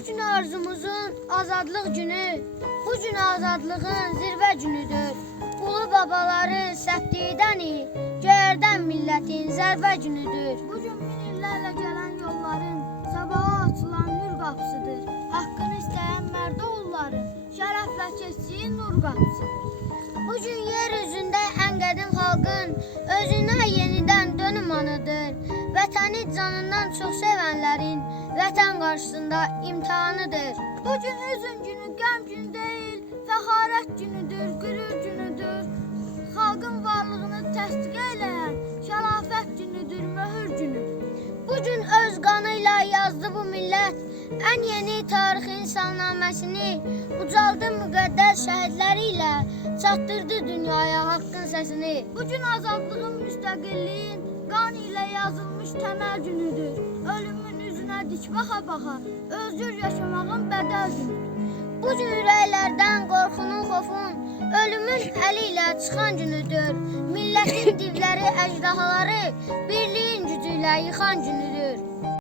Bugün arzumuzun azadlıq günü, bugün azadlığın zirvə günüdür. Ulu babaların səfliydəni, göyərdən millətin zərbə günüdür. Bugün min illərlə gələn yolların sabaha açılan nur qapısıdır. Haqqını istəyən mərd oğulların şərəflə keçdiyi nur qapısıdır. Bugün yer üzündə ən qədim xalqın özünə yenidən dönüm anıdır. Vətəni canından çox sevənlərin vətən qarşısında imtihanıdır. Bugün hüzün günü, qəm günü deyil, fəxarət günüdür, qürur günüdür. Xalqın varlığını təsdiq eyləyən şərafət günüdür, möhür günüdür. Bugün öz qanıyla yazdı bu millət ən yeni tarixin salnaməsini, ucaldı müqəddəs şəhidləri ilə çatdırdı dünyaya haqqın səsini. Bugün azadlığın, müstəqilliyin qan ilə yazılmış təməl günüdür. Ölümün üzünə dik baxa-baxa özgür yaşamağın bədəl günüdür. Bugün ürəklərdən qorxunun, xofun, ölümün əli ilə çıxan günüdür. Millətin divləri, əjdahaları birliyin gücü ilə yıxan günüdür.